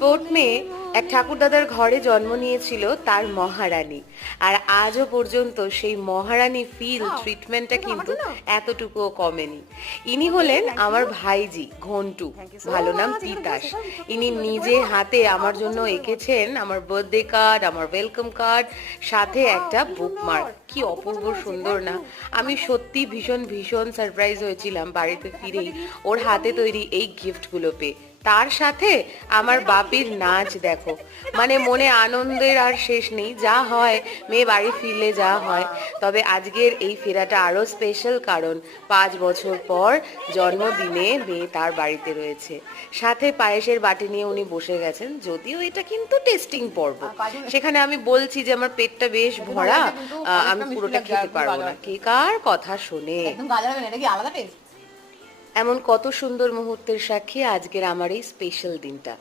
4 মে এক ঠাকুরদাদার ঘরে জন্ম নিয়েছিল তার মহারানী। আর আজও পর্যন্ত সেই মহারানী ফিল ট্রিটমেন্টটা কিন্তু এতটুকুও কমেনি। ইনি হলেন আমার ভাইজি ঘন্টু, ভালো নাম তিতাস। ইনি নিজে হাতে আমার জন্য এঁকেছেন আমার বার্থডে কার্ড, আমার ওয়েলকাম কার্ড, সাথে একটা বুকমার্ক। কি অপূর্ব সুন্দর না! আমি সত্যি ভীষণ ভীষণ সারপ্রাইজ হয়েছিলাম বাড়িতে ফিরেই ওর হাতে তৈরি এই গিফটগুলো পেয়ে। তার সাথে আমার বাপির নাচ দেখো, মানে মনে আনন্দের আর শেষ নেই। যা হয় মেয়ে বাড়ি ফিরলে যা হয়। তবে আজকের এই ফেরাটা আরো স্পেশাল, কারণ 5 বছর পর জন্মদিনে মেয়ে তার বাড়িতে রয়েছে। সাথে পায়েসের বাটি নিয়ে উনি বসে গেছেন, যদিও এটা কিন্তু টেস্টিং পর্ব। সেখানে আমি বলছি যে আমার পেটটা বেশ ভরা, আমি পুরোটা খেতে পারবো না। কে কার কথা শোনে? এমন কত সুন্দর মুহূর্তের সাক্ষী আজকের আমার এই স্পেশাল দিনটা।